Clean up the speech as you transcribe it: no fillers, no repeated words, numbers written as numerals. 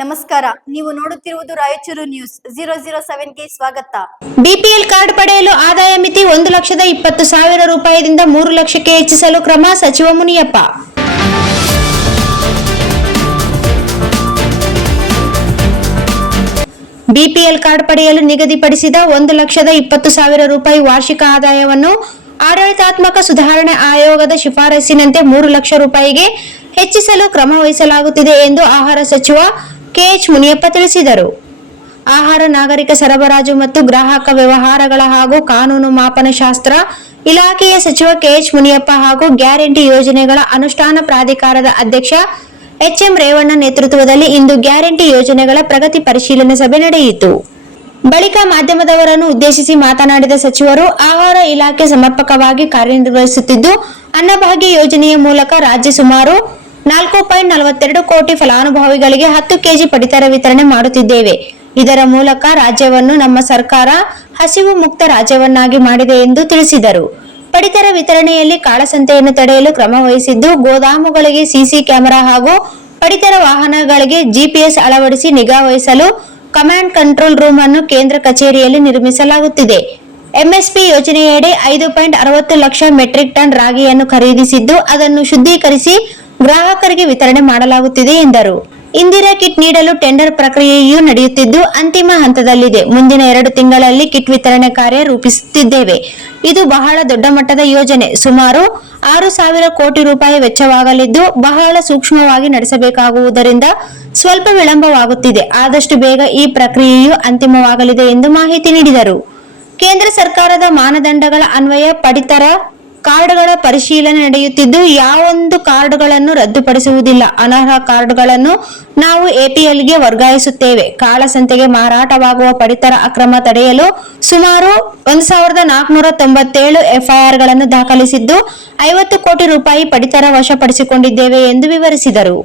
ನಮಸ್ಕಾರ, ನೀವು ನೋಡುತ್ತಿರುವುದು ರಾಯಚೂರು ನ್ಯೂಸ್ 007ಗೆ ಸ್ವಾಗತ. ಬಿಪಿಎಲ್ ಕಾರ್ಡ್ ಪಡೆಯಲು ಆದಾಯ ಮಿತಿ 1,20,000 ರೂಪಾಯಿಯಿಂದ 3 ಲಕ್ಷಕ್ಕೆ ಹೆಚ್ಚಿಸಲು ಕ್ರಮ ಸಚಿವ ಮುನಿಯಪ್ಪ. ಬಿಪಿಎಲ್ ಕಾರ್ಡ್ ಪಡೆಯಲು ನಿಗದಿಪಡಿಸಿದ 1,20,000 ರೂಪಾಯಿ ವಾರ್ಷಿಕ ಆದಾಯವನ್ನು ಆಡಳಿತಾತ್ಮಕ ಸುಧಾರಣೆ ಆಯೋಗದ ಶಿಫಾರಸಿನಂತೆ 3 ಲಕ್ಷ ರೂಪಾಯಿಗೆ ಹೆಚ್ಚಿಸಲು ಕ್ರಮ ವಹಿಸಲಾಗುತ್ತಿದೆ ಎಂದು ಆಹಾರ ಸಚಿವ ಕೆಎಚ್ ಮುನಿಯಪ್ಪ ತಿಳಿಸಿದರು. ಆಹಾರ, ನಾಗರಿಕ ಸರಬರಾಜು ಮತ್ತು ಗ್ರಾಹಕ ವ್ಯವಹಾರಗಳ ಹಾಗೂ ಕಾನೂನು ಮಾಪನ ಶಾಸ್ತ್ರ ಇಲಾಖೆಯ ಸಚಿವ ಕೆಎಚ್ ಮುನಿಯಪ್ಪ ಹಾಗೂ ಗ್ಯಾರಂಟಿ ಯೋಜನೆಗಳ ಅನುಷ್ಠಾನ ಪ್ರಾಧಿಕಾರದ ಅಧ್ಯಕ್ಷ ಎಚ್ಎಂ ರೇವಣ್ಣ ನೇತೃತ್ವದಲ್ಲಿ ಇಂದು ಗ್ಯಾರಂಟಿ ಯೋಜನೆಗಳ ಪ್ರಗತಿ ಪರಿಶೀಲನೆ ಸಭೆ ನಡೆಯಿತು. ಬಳಿಕ ಮಾಧ್ಯಮದವರನ್ನು ಉದ್ದೇಶಿಸಿ ಮಾತನಾಡಿದ ಸಚಿವರು, ಆಹಾರ ಇಲಾಖೆ ಸಮರ್ಪಕವಾಗಿ ಕಾರ್ಯನಿರ್ವಹಿಸುತ್ತಿದ್ದು, ಅನ್ನಭಾಗ್ಯ ಯೋಜನೆಯ ಮೂಲಕ ರಾಜ್ಯ ಸುಮಾರು 4.42 ಕೋಟಿ ಫಲಾನುಭವಿಗಳಿಗೆ 10 ಕೆಜಿ ಪಡಿತರ ವಿತರಣೆ ಮಾಡುತ್ತಿದ್ದೇವೆ. ಇದರ ಮೂಲಕ ರಾಜ್ಯವನ್ನು ನಮ್ಮ ಸರ್ಕಾರ ಹಸಿವು ಮುಕ್ತ ರಾಜ್ಯವನ್ನಾಗಿ ಮಾಡಿದೆ ಎಂದು ತಿಳಿಸಿದರು. ಪಡಿತರ ವಿತರಣೆಯಲ್ಲಿ ಕಾಳಸಂತೆಯನ್ನು ತಡೆಯಲು ಕ್ರಮ ವಹಿಸಿದ್ದು, ಗೋದಾಮುಗಳಿಗೆ ಸಿಸಿ ಕ್ಯಾಮೆರಾ ಹಾಗೂ ಪಡಿತರ ವಾಹನಗಳಿಗೆ ಜಿಪಿಎಸ್ ಅಳವಡಿಸಿ ನಿಗಾ ವಹಿಸಲು ಕಮಾಂಡ್ ಕಂಟ್ರೋಲ್ ರೂಮ್ ಅನ್ನು ಕೇಂದ್ರ ಕಚೇರಿಯಲ್ಲಿ ನಿರ್ಮಿಸಲಾಗುತ್ತಿದೆ. ಎಂಎಸ್ಪಿ ಯೋಜನೆಯಡಿ 5.60 ಲಕ್ಷ ಮೆಟ್ರಿಕ್ ಟನ್ ರಾಗಿಯನ್ನು ಖರೀದಿಸಿದ್ದು, ಅದನ್ನು ಶುದ್ಧೀಕರಿಸಿ ಗ್ರಾಹಕರಿಗೆ ವಿತರಣೆ ಮಾಡಲಾಗುತ್ತಿದೆ ಎಂದರು. ಇಂದಿರಾ ಕಿಟ್ ನೀಡಲು ಟೆಂಡರ್ ಪ್ರಕ್ರಿಯೆಯೂ ನಡೆಯುತ್ತಿದ್ದು, ಅಂತಿಮ ಹಂತದಲ್ಲಿದೆ. ಮುಂದಿನ 2 ತಿಂಗಳಲ್ಲಿ ಕಿಟ್ ವಿತರಣೆ ಕಾರ್ಯ ರೂಪಿಸುತ್ತಿದ್ದೇವೆ. ಇದು ಬಹಳ ದೊಡ್ಡ ಮಟ್ಟದ ಯೋಜನೆ. ಸುಮಾರು 6,000 ಕೋಟಿ ರೂಪಾಯಿ ವೆಚ್ಚವಾಗಲಿದ್ದು, ಬಹಳ ಸೂಕ್ಷ್ಮವಾಗಿ ನಡೆಸಬೇಕಾಗುವುದರಿಂದ ಸ್ವಲ್ಪ ವಿಳಂಬವಾಗುತ್ತಿದೆ. ಆದಷ್ಟು ಬೇಗ ಈ ಪ್ರಕ್ರಿಯೆಯು ಅಂತಿಮವಾಗಲಿದೆ ಎಂದು ಮಾಹಿತಿ ನೀಡಿದರು. ಕೇಂದ್ರ ಸರ್ಕಾರದ ಮಾನದಂಡಗಳ ಅನ್ವಯ ಪಡಿತರ ಕಾರ್ಡ್ಗಳ ಪರಿಶೀಲನೆ ನಡೆಯುತ್ತಿದ್ದು, ಯಾವೊಂದು ಕಾರ್ಡ್ಗಳನ್ನು ರದ್ದುಪಡಿಸುವುದಿಲ್ಲ. ಅನರ್ಹ ಕಾರ್ಡ್ಗಳನ್ನು ನಾವು ಎಪಿಎಲ್ಗೆ ವರ್ಗಾಯಿಸುತ್ತೇವೆ. ಕಾಳಸಂತೆಗೆ ಮಾರಾಟವಾಗುವ ಪಡಿತರ ಅಕ್ರಮ ತಡೆಯಲು ಸುಮಾರು 1,497 ಎಫ್ಐಆರ್ಗಳನ್ನು ದಾಖಲಿಸಿದ್ದು, 50 ಕೋಟಿ ರೂಪಾಯಿ ಪಡಿತರ ವಶಪಡಿಸಿಕೊಂಡಿದ್ದೇವೆ ಎಂದು ವಿವರಿಸಿದರು.